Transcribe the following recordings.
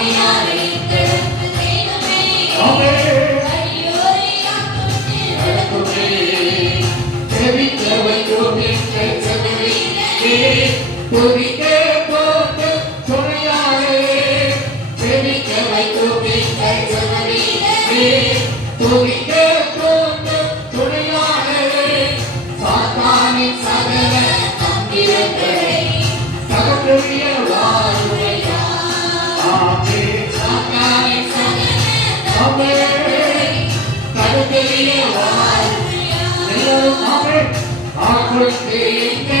Amen. Amen.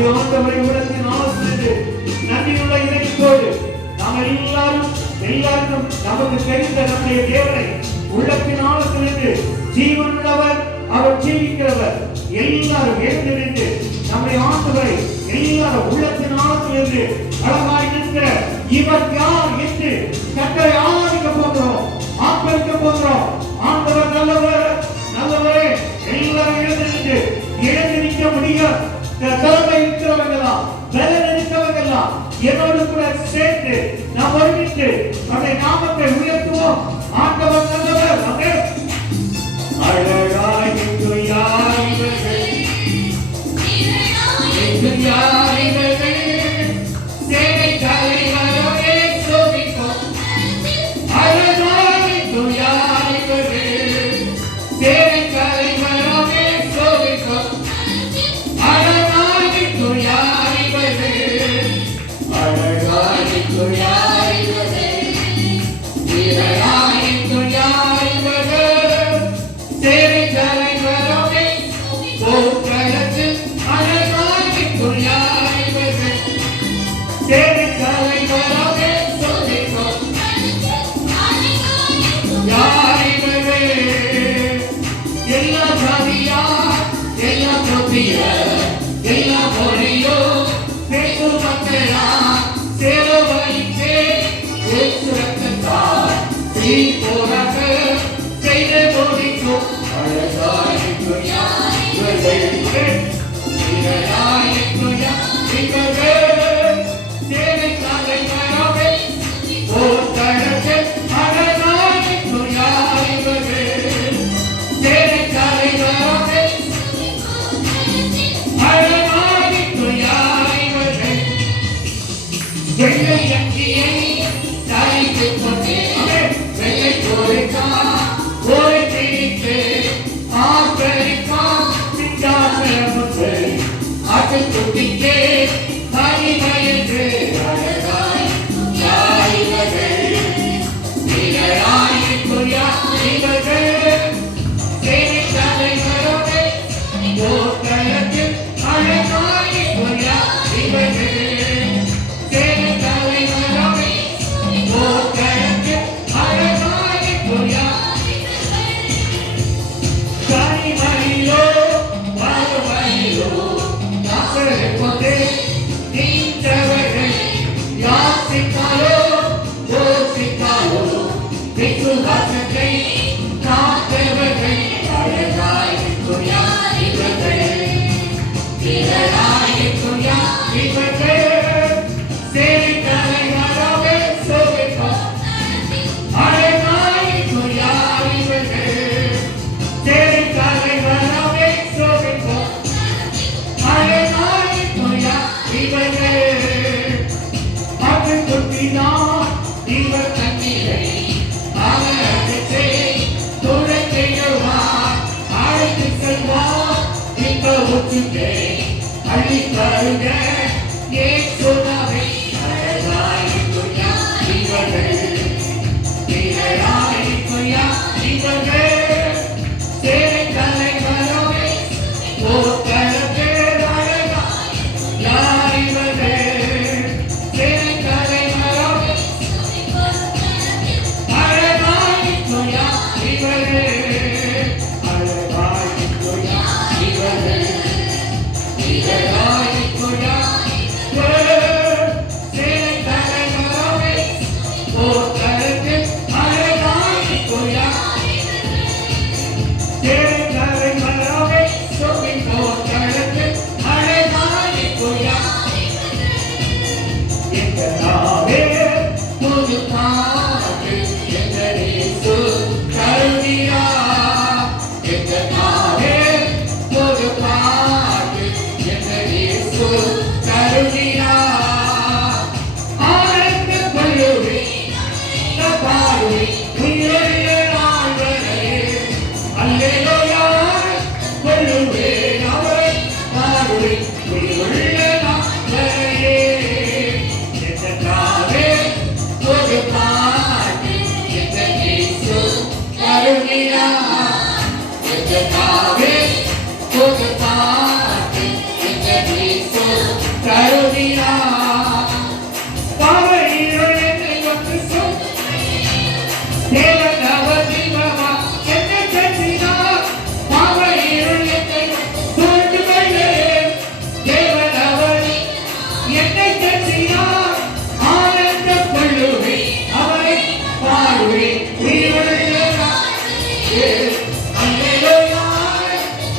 அது ஆண்டவரை உணர்த்தின் ஆசிரியர் நன்றியுள்ள இணைப்போடு நாம் எல்லாரும் எல்லாருக்கும் நமக்கு தெரிந்த நம்முடைய தேவனை உள்ளத்தின் ஆலோசனை ஜீவன் உள்ளவர் அவர் ஜீவிக்கிறவர். எல்லாரும் எழுந்திருந்து நம்முடைய ஆண்டவரை எல்லாரும் உள்ளத்தின் ஆலோசனை அழகாய் நிற்கிற இவர் யார் என்று கட்டளை ஆதரிக்க போகிறோம் ஆக்கிரமிக்க போகிறோம். ஆண்டவர் நல்லவர் நல்லவரே எல்லாரும் எழுந்திருந்து எழுந்திருக்க முடியும் ನನಗೆ ಅವಾಗೆಲ್ಲ ಎಲ್ಲ ಕೂಡ ಸ್ಟೇಟ್ ರೇಟ್ ನಾ ಒಳ್ಳೆ ಸ್ಟೇಟ್ ಮಳೆ ಕಾಮಕೇಡ್ ಮೀತ್ಮ ಆ ತಗವಾಗ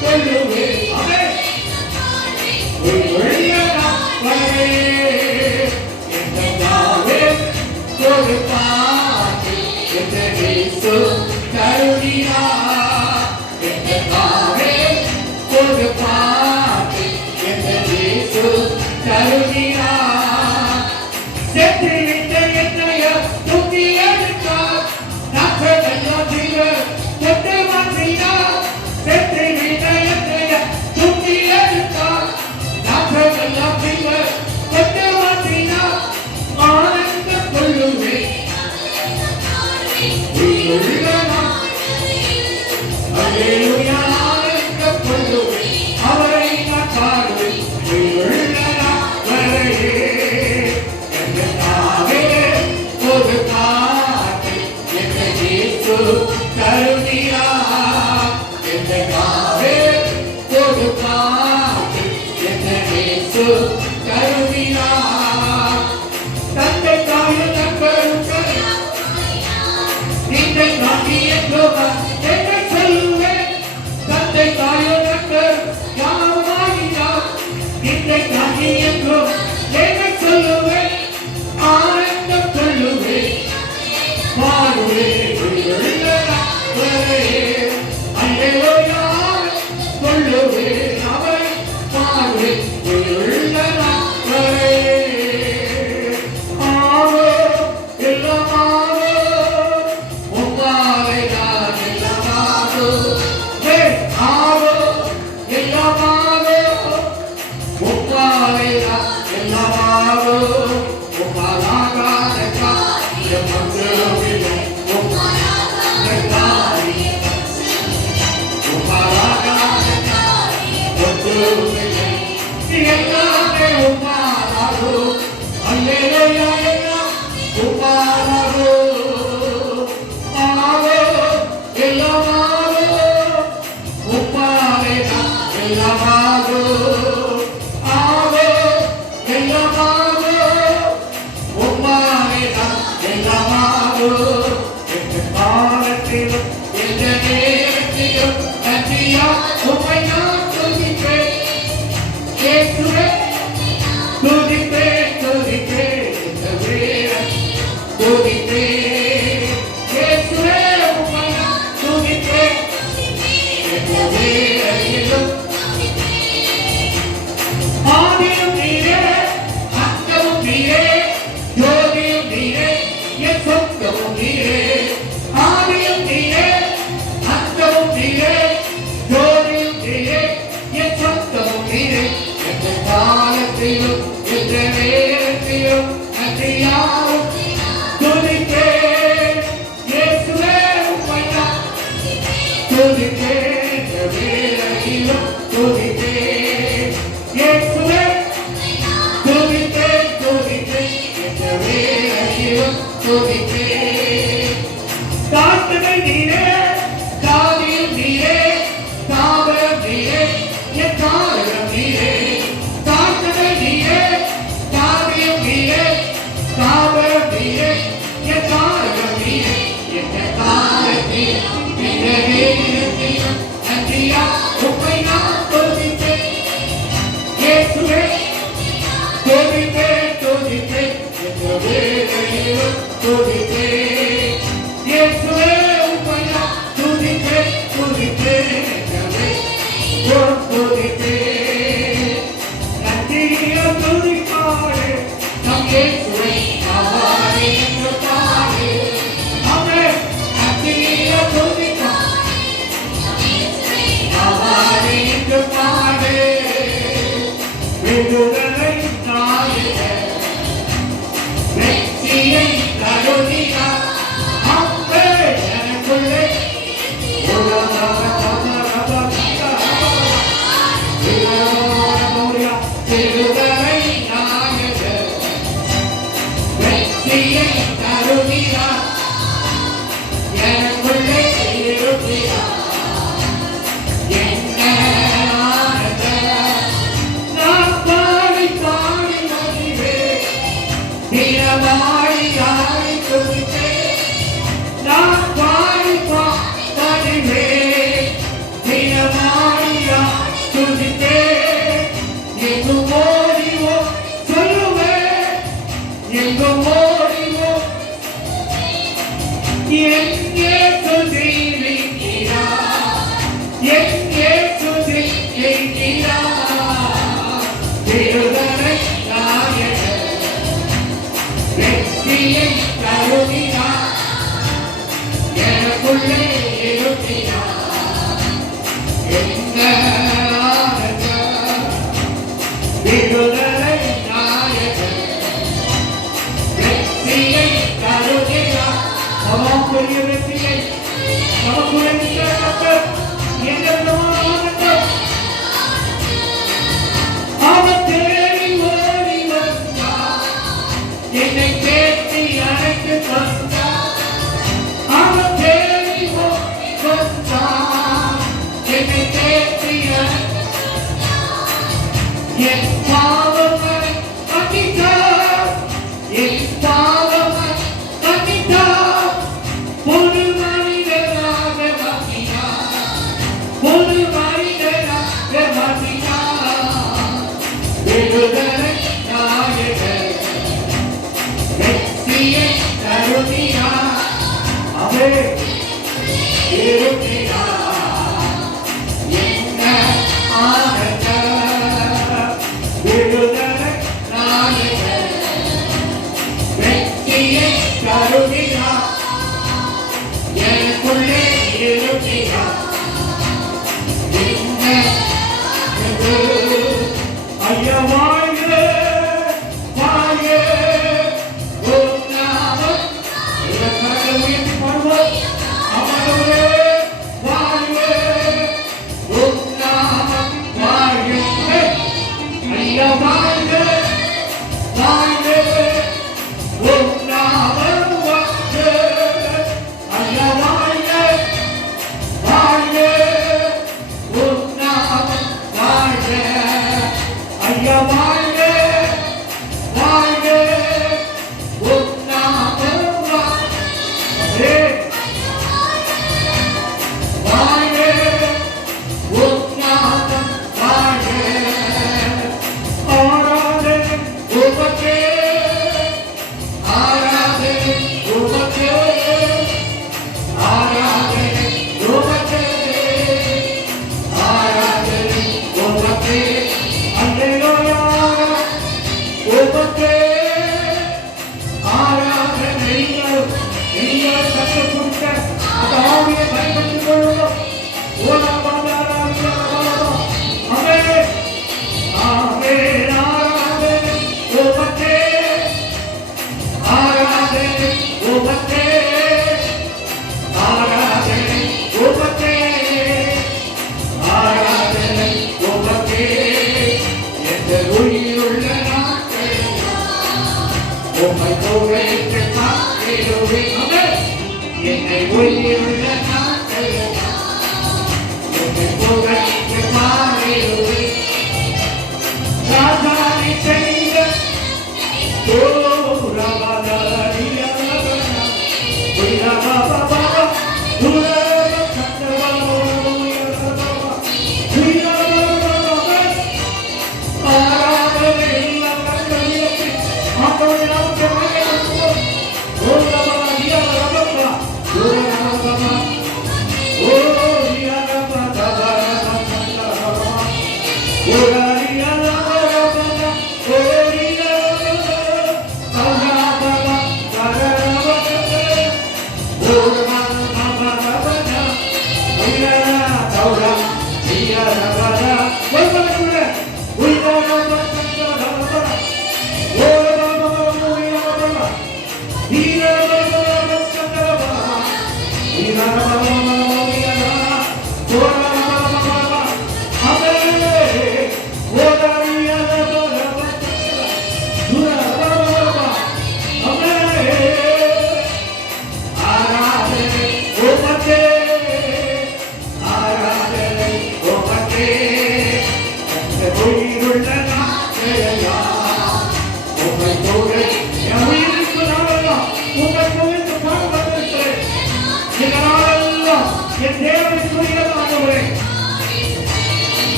Quando eu Thank you. ஆராதனை நீங்கள்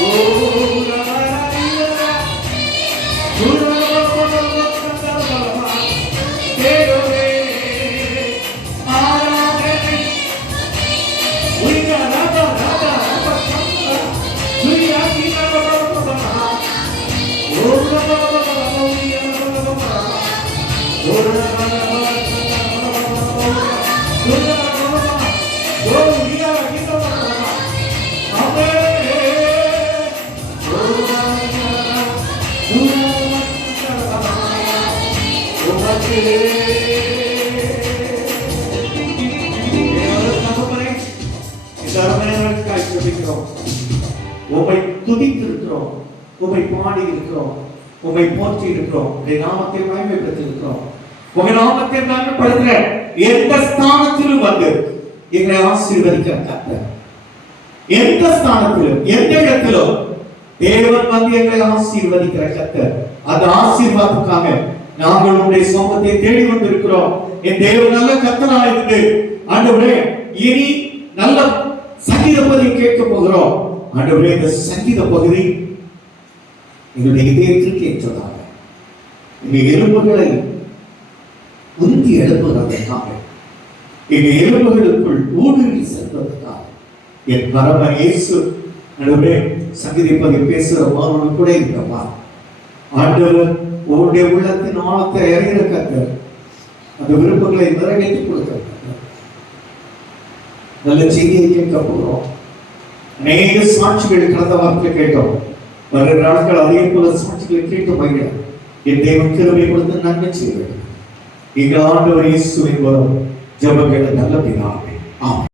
Oh, உமை துதித்திருக்கிறோம். உமை பாடி இருக்கிறோம் உமை போற்றி இருக்கிறோம் உடைய நாமத்தை மகிமைப்படுத்தி இருக்கிறோம் உங்க நாமத்தை மகிமைப்படுத்துற எந்த ஸ்தானத்திலும் வந்து எங்களை ஆசீர்வதிக்க கர்த்தர். எந்த ஸ்தானத்திலும் எந்த இடத்திலும் தேவன் வந்து எங்களை ஆசீர்வதிக்கிற கர்த்தர். அந்த ஆசீர்வாதத்துக்காக நாங்கள் உங்களுடைய சோகத்தை தேடி வந்திருக்கிறோம் என் தேவன் நல்ல கத்தனாக இருந்து ஆண்டவரே இனி நல்ல சங்கீத பகுதி கேட்க போகிறோம். ஆண்டவரே இந்த சங்கீத பகுதி எங்களுடைய இதயத்தில் கேட்டதாக எங்கள் எலும்புகளை உந்தி எழுப்பதற்காக எங்கள் எலும்புகளுக்குள் ஊடுருவி செல்வதற்காக என் பரம இயேசு நடுவே சங்கீதிப்பதை பேசுகிற மாணவன் கூட இருக்கப்பா ஆண்டவர் உங்களுடைய உள்ளத்தின் ஆழத்தை அறிகிற அந்த விருப்பங்களை நிறைவேற்றி கொடுக்கிற நல்ல செய்தியை கேட்க போகிறோம் அநேக சாட்சிகள் கடந்த வாரத்தில் கேட்டோம் வர நாட்கள் அதே போல சாட்சிகளை கேட்டு மகிழ என் தேவன் கிருபை கொடுத்து நன்மை செய்ய வேண்டும் எங்கள் ஆண்டவர் இயேசுவின் வரும் ஜெபங்களை நல்ல பிதாவே ஆமென்